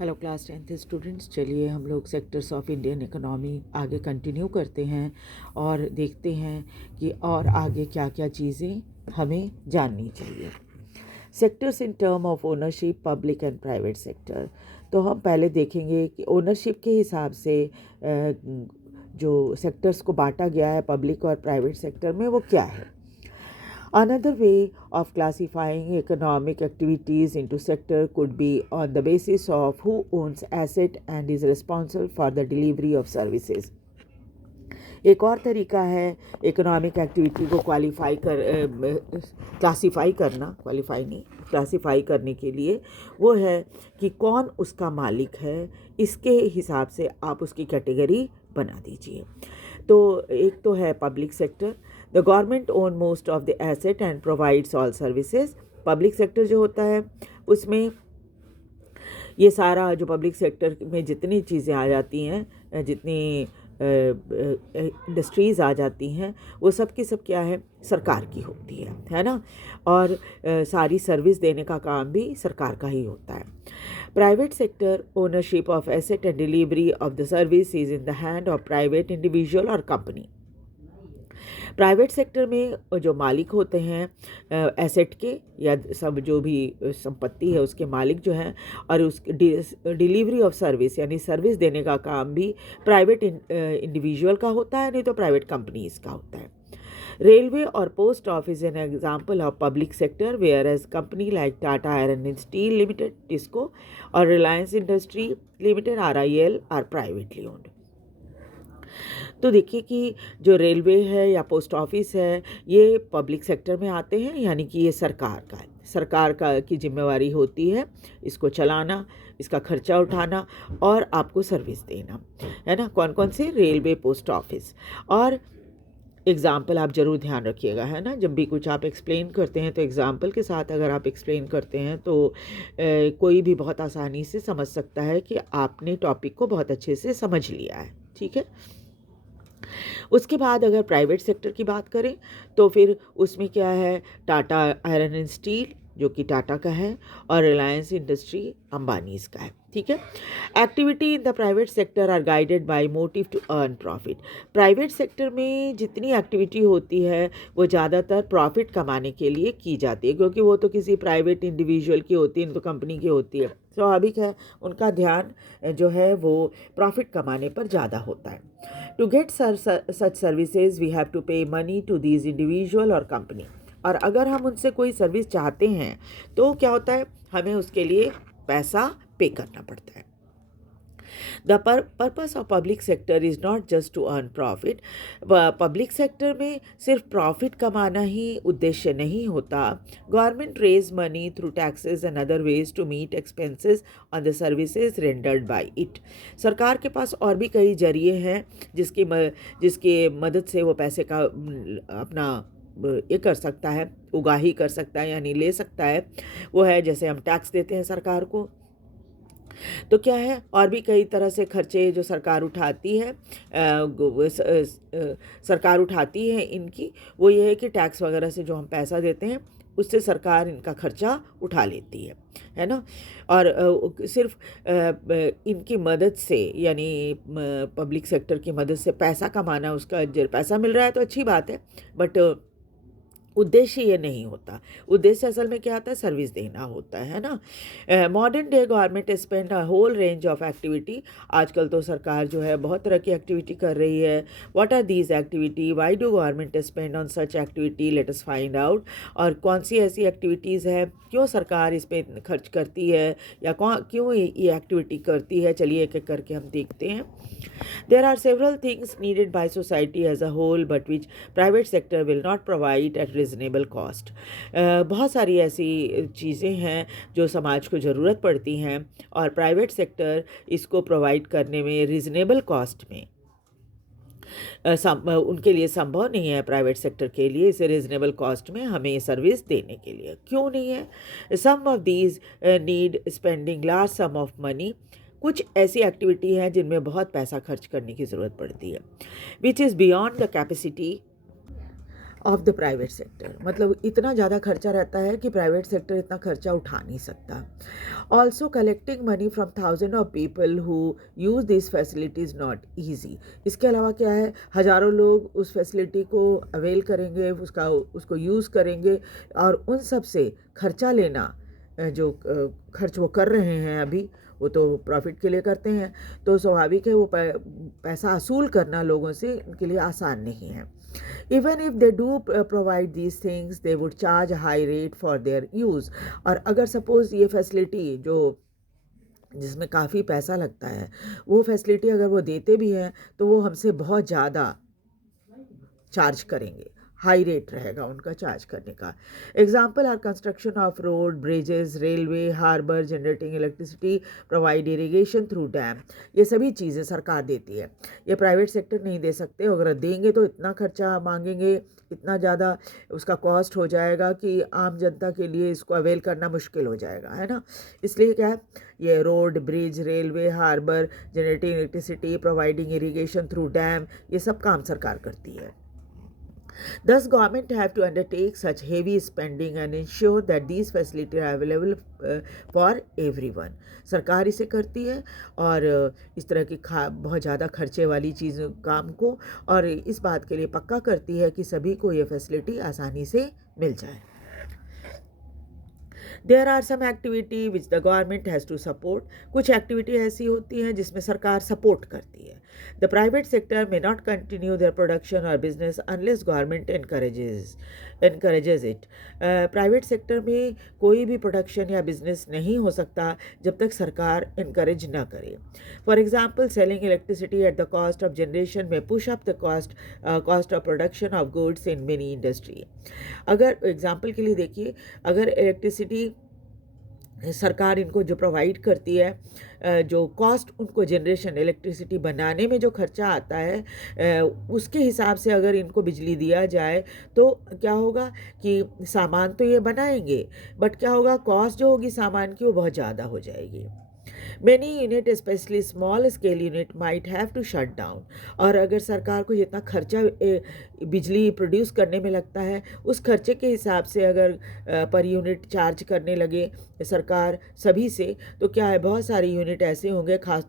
Hello class 10th students, चलिए हम लोग सेक्टर्स ऑफ इंडियन इकोनॉमी आगे कंटिन्यू करते हैं और देखते हैं कि और आगे क्या क्या चीज़ें हमें जाननी चाहिए। Sectors in term of ownership, public and private sector. तो हम पहले देखेंगे कि ओनरशिप के हिसाब से जो सेक्टर्स को बांटा गया है पब्लिक और प्राइवेट सेक्टर में, वो क्या है। Another way of classifying economic activities into sector could be on the basis of who owns asset and is responsible for the delivery of services. एक और तरीका है इकोनॉमिक एक्टिविटी को क्लासीफाई करने के लिए, वो है कि कौन उसका मालिक है। इसके हिसाब से आप उसकी कैटेगरी बना दीजिए। तो एक तो है public sector. The government own most of the asset and provides all services. Public sector जो होता है उसमें ये सारा जो पब्लिक सेक्टर में जितनी चीज़ें आ जाती हैं, जितनी इंडस्ट्रीज़ आ जाती हैं, वो सब की सब क्या है, सरकार की होती है ना। और सारी सर्विस देने का काम भी सरकार का ही होता है। Private sector ownership of asset and delivery of the service is in the hand of private individual और कंपनी। प्राइवेट सेक्टर में जो मालिक होते हैं एसेट के या सब जो भी संपत्ति है उसके मालिक जो हैं, और उस डिलीवरी ऑफ सर्विस यानी सर्विस देने का काम भी प्राइवेट इंडिविजुअल का होता है, नहीं तो प्राइवेट कंपनीज का होता है। रेलवे और post office an example of public sector, whereas company like Tata iron and steel limited TISCO और Reliance industry limited RIL are privately owned. तो देखिए कि जो रेलवे है या पोस्ट ऑफिस है ये पब्लिक सेक्टर में आते हैं, यानी कि ये सरकार का है, सरकार का की जिम्मेवारी होती है इसको चलाना, इसका खर्चा उठाना और आपको सर्विस देना, है ना। कौन कौन से? Railway, post office. और एग्ज़ाम्पल आप ज़रूर ध्यान रखिएगा, है ना। जब भी कुछ आप एक्सप्लेन करते हैं तो एग्ज़ाम्पल के साथ अगर आप एक्सप्लेन करते हैं तो कोई भी बहुत आसानी से समझ सकता है कि आपने टॉपिक को बहुत अच्छे से समझ लिया है, ठीक है। उसके बाद अगर प्राइवेट सेक्टर की बात करें तो फिर उसमें क्या है, टाटा आयरन एंड स्टील जो कि टाटा का है और रिलायंस इंडस्ट्री अंबानीज का है, ठीक है। Activity in the private sector are guided by motive to earn profit. Private sector में जितनी एक्टिविटी होती है वो ज़्यादातर प्रॉफिट कमाने के लिए की जाती है, क्योंकि वो तो किसी प्राइवेट इंडिविजुअल की होती है, तो कंपनी की होती है। स्वाभाविक है उनका ध्यान जो है वो प्रॉफिट कमाने पर ज़्यादा होता है। To get such services we have to pay money to these individual और कंपनी। और अगर हम उनसे कोई सर्विस चाहते हैं तो क्या होता है, हमें उसके लिए पैसा पे करना पड़ता है। The purpose of public sector is not just to earn profit. Public sector में सिर्फ प्रॉफिट कमाना ही उद्देश्य नहीं होता। Government raise money through taxes and other ways to meet expenses on the services rendered by it. सरकार के पास और भी कई जरिए हैं जिसकी मदद से वो पैसे का अपना ये कर सकता है, उगाही कर सकता है, यानी ले सकता है। वो है जैसे हम टैक्स देते हैं सरकार को, तो क्या है और भी कई तरह से खर्चे जो सरकार उठाती है, सरकार उठाती है इनकी, वो ये है कि टैक्स वगैरह से जो हम पैसा देते हैं उससे सरकार इनका खर्चा उठा लेती है ना। और सिर्फ इनकी मदद से, यानी पब्लिक सेक्टर की मदद से पैसा कमाना, उसका पैसा मिल रहा है तो अच्छी बात है, बट उद्देश्य ये नहीं होता। उद्देश्य असल में क्या आता है, सर्विस देना होता है ना। Modern day government spend a whole range of activity. आजकल तो सरकार जो है बहुत तरह की एक्टिविटी कर रही है। What are these activity, why do government spend on such activity, let us find out. और कौन सी ऐसी एक्टिविटीज़ है, क्यों सरकार इस पर खर्च करती है या क्यों ये एक्टिविटी करती है, चलिए एक एक करके हम देखते हैं। There are several things needed by society as a whole but which private sector will not provide at reasonable cost. बहुत सारी ऐसी चीज़ें हैं जो समाज को ज़रूरत पड़ती हैं और प्राइवेट सेक्टर इसको प्रोवाइड करने में रीज़नेबल कॉस्ट में उनके लिए संभव नहीं है। प्राइवेट सेक्टर के लिए इसे रीज़नेबल कॉस्ट में हमें सर्विस देने के लिए क्यों नहीं है। Some of these need spending large some of money. कुछ ऐसी एक्टिविटी हैं जिनमें बहुत पैसा खर्च करने की ज़रूरत पड़ती है, which is beyond the capacity of the private sector, मतलब इतना ज़्यादा खर्चा रहता है कि प्राइवेट सेक्टर इतना खर्चा उठा नहीं सकता. Also collecting money from thousand of people who use this facility is not easy. इसके अलावा क्या है, हज़ारों लोग उस फैसिलिटी को अवेल करेंगे, उसको यूज़ करेंगे, और उन सब से खर्चा लेना, जो खर्च वो कर रहे हैं अभी, वो तो प्रॉफिट के लिए करते हैं, तो स्वाभाविक है वो पैसा असूल करना लोगों से उनके लिए आसान नहीं है. Even if they do provide these things, they would charge a high rate for their use. और अगर सपोज ये फैसिलिटी जो जिसमें काफ़ी पैसा लगता है, वो फैसिलिटी अगर वो देते भी हैं तो वो हमसे बहुत ज़्यादा चार्ज करेंगे, हाई रेट रहेगा उनका चार्ज करने का. Example are construction of road, bridges, railway, harbour, generating electricity, provide irrigation through dam. ये सभी चीज़ें सरकार देती है, ये प्राइवेट सेक्टर नहीं दे सकते. अगर देंगे तो इतना खर्चा मांगेंगे, इतना ज़्यादा उसका कॉस्ट हो जाएगा कि आम जनता के लिए इसको अवेल करना मुश्किल हो जाएगा, है ना. इसलिए क्या है, ये road, bridge, railway, harbour, generating electricity, providing irrigation through dam, ये सब काम सरकार करती है. Thus, government have to undertake such heavy spending and ensure that these facilities are available for everyone. सरकार इसे करती है, और इस तरह की बहुत ज़्यादा खर्चे वाली चीज़ों काम को, और इस बात के लिए पक्का करती है कि सभी को ये फैसिलिटी आसानी से मिल जाए. There are some activity which the government has to support. कुछ एक्टिविटी ऐसी होती हैं जिसमें सरकार सपोर्ट करती है. The private sector may not continue their production और business unless government encourages it. Private sector में कोई भी प्रोडक्शन या बिजनेस नहीं हो सकता जब तक सरकार इनकरेज ना करे. For example, selling electricity at the cost of generation may push up the cost of production of goods in many industry. अगर एग्जाम्पल के लिए देखिए, अगर इलेक्ट्रिसिटी सरकार इनको जो प्रोवाइड करती है, जो कॉस्ट उनको जनरेशन इलेक्ट्रिसिटी बनाने में जो खर्चा आता है, उसके हिसाब से अगर इनको बिजली दिया जाए तो क्या होगा कि सामान तो ये बनाएंगे, बट क्या होगा, कॉस्ट जो होगी सामान की वो बहुत ज़्यादा हो जाएगी. Many unit, especially small scale unit, might have to shut down. और अगर सरकार को जितना खर्चा बिजली प्रोड्यूस करने में लगता है, उस खर्चे के हिसाब से अगर पर यूनिट चार्ज करने लगे सरकार सभी से, तो क्या है, बहुत सारे यूनिट ऐसे होंगे, ख़ास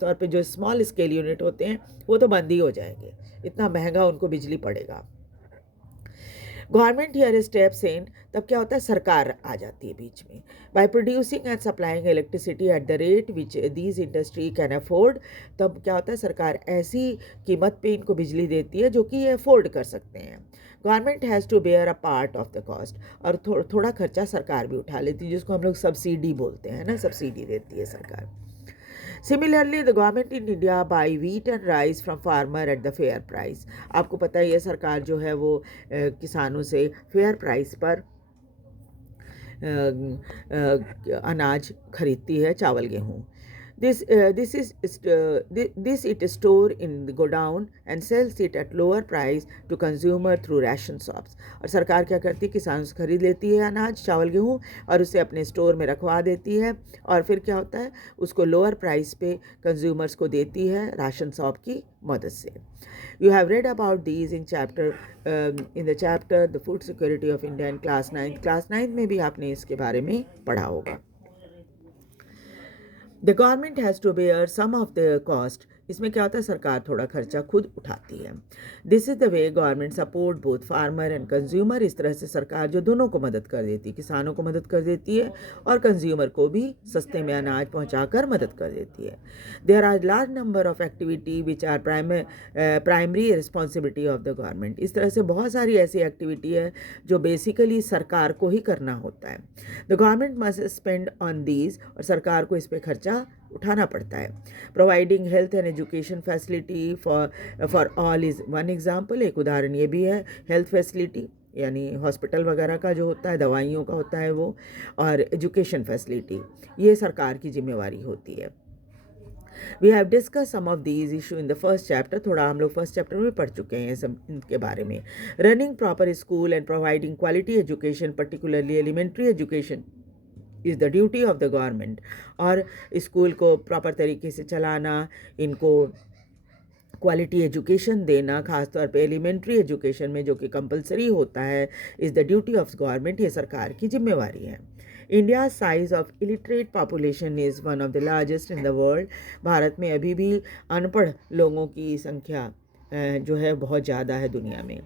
तौर पे जो स्मॉल स्केल यूनिट होते हैं वो तो बंद ही हो जाएंगे, इतना महंगा उनको बिजली पड़ेगा. गवर्नमेंट हियर स्टेप्स इन, तब क्या होता है, सरकार आ जाती है बीच में. By producing and supplying electricity at the rate which these industry can afford. तब क्या होता है, सरकार ऐसी कीमत पे इनको बिजली देती है जो कि ये अफोर्ड कर सकते हैं. Government has to bear a part of the cost. और थोड़ा खर्चा सरकार भी उठा लेती है, जिसको हम लोग सब्सिडी बोलते हैं ना, सब्सिडी देती है सरकार. Similarly, the government in India buy wheat and rice from farmer at the fair price. आपको पता है ये सरकार जो है वो किसानों से फेयर प्राइस पर अनाज खरीदती है, चावल, गेहूँ. This it store in the godown and sells it at lower price to consumer through ration shops. और सरकार क्या करती है, किसानों से खरीद लेती है अनाज, चावल, गेहूँ, और उसे अपने स्टोर में रखवा देती है, और फिर क्या होता है, उसको लोअर प्राइस पे कंज्यूमर्स को देती है राशन शॉप की मदद से. You have read about these in the chapter The Food Security of India in class 9. Class 9 में भी आपने इसके बारे में पढ़ा होगा. The government has to bear some of the cost. इसमें क्या होता है, सरकार थोड़ा खर्चा खुद उठाती है. This is the way government support both farmer and consumer. इस तरह से सरकार जो दोनों को मदद कर देती है, किसानों को मदद कर देती है और कंज्यूमर को भी सस्ते में अनाज पहुंचाकर मदद कर देती है. There are large number of activity which are primary responsibility of the government. इस तरह से बहुत सारी ऐसी एक्टिविटी है जो बेसिकली सरकार को ही करना होता है. The government must spend on these, और सरकार को इस पर खर्चा उठाना पड़ता है. Providing health and education facility for all is one example. एक उदाहरण ये भी है, हेल्थ फैसिलिटी यानी हॉस्पिटल वगैरह का जो होता है, दवाइयों का होता है वो, और एजुकेशन फैसिलिटी ये सरकार की जिम्मेवारी होती है. We have discuss some of these issue in the first chapter. थोड़ा हम लोग फर्स्ट चैप्टर में पढ़ चुके हैं सब इनके बारे में. Running proper school and providing quality education, particularly elementary education, is the duty of the government. और स्कूल को प्रॉपर तरीके से चलाना, इनको क्वालिटी एजुकेशन देना, खासतौर पे एलिमेंट्री एजुकेशन में जो कि कंपलसरी होता है, is the duty of government, ये सरकार की जिम्मेवारी है। India size of illiterate population is one of the largest in the world. Bharat में अभी भी अनपढ़ लोगों की संख्या जो है बहुत ज़्यादा है दुनिया में।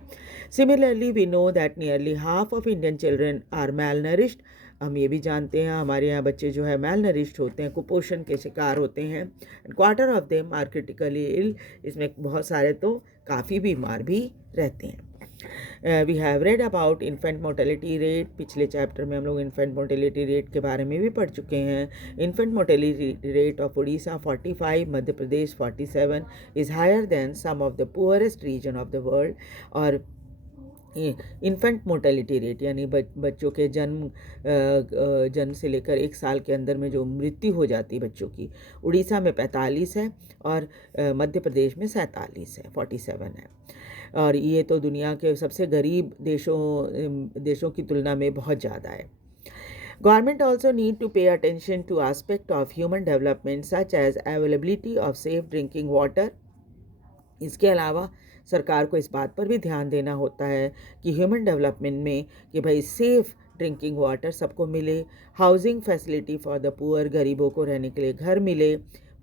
Similarly we know that nearly half of Indian children are malnourished. हम ये भी जानते हैं हमारे यहाँ बच्चे जो है मैल नरिश्ड होते हैं, कुपोषण के शिकार होते हैं। Quarter of them are critically ill, इसमें बहुत सारे तो काफ़ी बीमार भी रहते हैं। We have read about infant mortality rate. पिछले चैप्टर में हम लोग इन्फेंट मोर्टेलिटी रेट के बारे में भी पढ़ चुके हैं। Infant mortality rate of Orissa 45, Madhya Pradesh 47 is higher than some of the poorest region of the world. और इन्फेंट मोर्टेलिटी रेट यानी बच्चों के जन्म से लेकर 1 साल के अंदर में जो मृत्यु हो जाती है बच्चों की, उड़ीसा में 45 है और मध्य प्रदेश में 47 है, 47 है। और ये तो दुनिया के सबसे गरीब देशों की तुलना में बहुत ज़्यादा है। Government also need to pay attention to aspect of human development such as availability of safe drinking water. इसके अलावा सरकार को इस बात पर भी ध्यान देना होता है कि ह्यूमन डेवलपमेंट में कि भाई सेफ़ ड्रिंकिंग वाटर सबको मिले, housing facility for the poor, गरीबों को रहने के लिए घर मिले,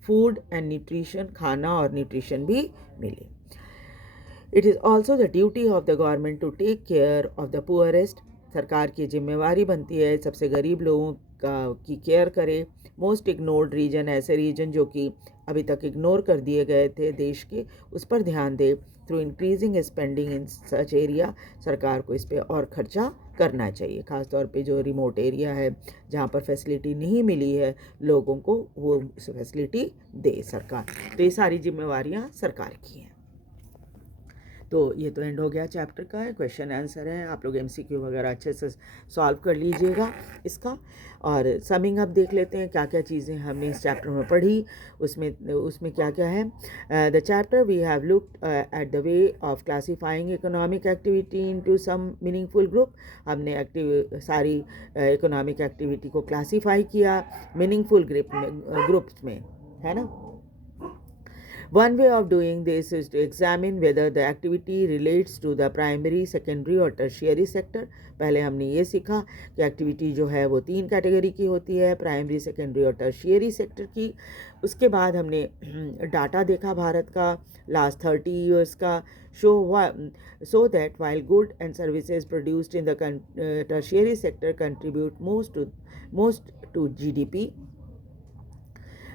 फूड एंड न्यूट्रिशन, खाना और न्यूट्रिशन भी मिले। It is also the duty of the government to take care of the poorest. सरकार की जिम्मेवारी बनती है सबसे गरीब लोगों की केयर करे। मोस्ट इग्नोर्ड रीजन, ऐसे रीजन जो कि अभी तक इग्नोर कर दिए गए थे देश के, उस पर ध्यान दे। Through increasing spending in such area, सरकार को इस पर और खर्चा करना चाहिए, ख़ासतौर पे जो रिमोट एरिया है जहाँ पर फैसिलिटी नहीं मिली है लोगों को, वो फैसिलिटी दे सरकार। तो ये सारी जिम्मेवारियाँ सरकार की हैं। तो ये तो एंड हो गया चैप्टर का, है क्वेश्चन आंसर है। आप लोग MCQ वगैरह अच्छे से सॉल्व कर लीजिएगा इसका। और समिंग अप देख लेते हैं क्या क्या चीज़ें हमने इस चैप्टर में पढ़ी, उसमें क्या क्या है। The chapter we have looked at the way of classifying economic activity into some meaningful group. हमने सारी इकोनॉमिक एक्टिविटी को क्लासीफाई किया मीनिंगफुल ग्रुप्स में, है ना। One way of doing this is to examine whether the activity relates to the primary, secondary और tertiary sector। पहले हमने ये सीखा कि एक्टिविटी जो है वो 3 कैटेगरी की होती है, प्राइमरी, सेकेंडरी और टर्शियरी सेक्टर की। उसके बाद हमने डाटा देखा भारत का लास्ट 30 years का, so that while good and services produced in the tertiary sector contribute most to GDP।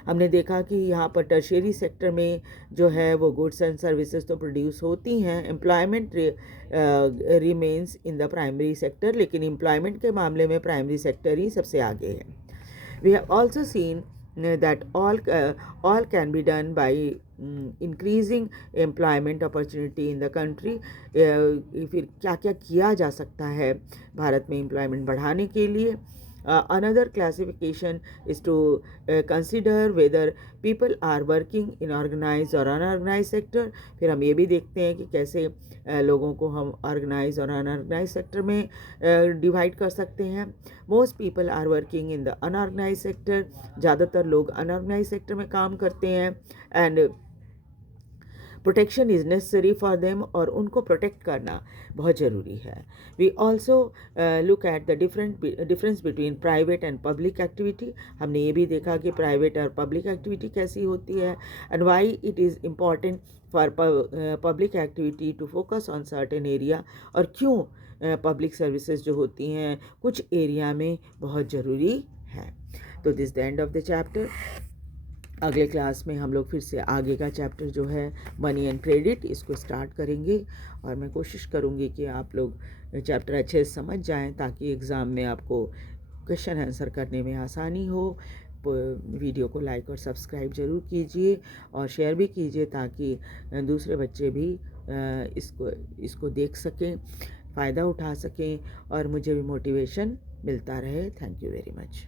हमने देखा कि यहाँ पर टर्शियरी सेक्टर में जो है वो गुड्स एंड सर्विसेज तो प्रोड्यूस होती हैं, employment remains in the primary sector, लेकिन एम्प्लॉयमेंट के मामले में प्राइमरी सेक्टर ही सबसे आगे है। We have also seen that all can be done by increasing employment opportunity in the country. फिर क्या क्या किया जा सकता है भारत में एम्प्लॉयमेंट बढ़ाने के लिए। Another classification is to consider whether people are working in organized or unorganized sector। फिर हम ये भी देखते हैं कि कैसे लोगों को हम ऑर्गेनाइज और अनऑर्गेनाइज सेक्टर में डिवाइड कर सकते हैं। Most people are working in the unorganised sector, ज़्यादातर लोग अनऑर्गेनाइज सेक्टर में काम करते हैं। And protection is necessary for them, और उनको प्रोटेक्ट करना बहुत ज़रूरी है। We also look at the difference between private and public activity. हमने ये भी देखा कि प्राइवेट और पब्लिक एक्टिविटी कैसी होती है, and why it is important for public activity to focus on certain area, और क्यों पब्लिक सर्विसेज जो होती हैं कुछ एरिया में बहुत ज़रूरी है। तो this the end of the chapter. अगले क्लास में हम लोग फिर से आगे का चैप्टर जो है मनी एंड क्रेडिट, इसको स्टार्ट करेंगे, और मैं कोशिश करूँगी कि आप लोग चैप्टर अच्छे से समझ जाएं ताकि एग्ज़ाम में आपको क्वेश्चन आंसर करने में आसानी हो। वीडियो को लाइक और सब्सक्राइब ज़रूर कीजिए और शेयर भी कीजिए ताकि दूसरे बच्चे भी इसको देख सकें, फ़ायदा उठा सकें और मुझे भी मोटिवेशन मिलता रहे। Thank you very much.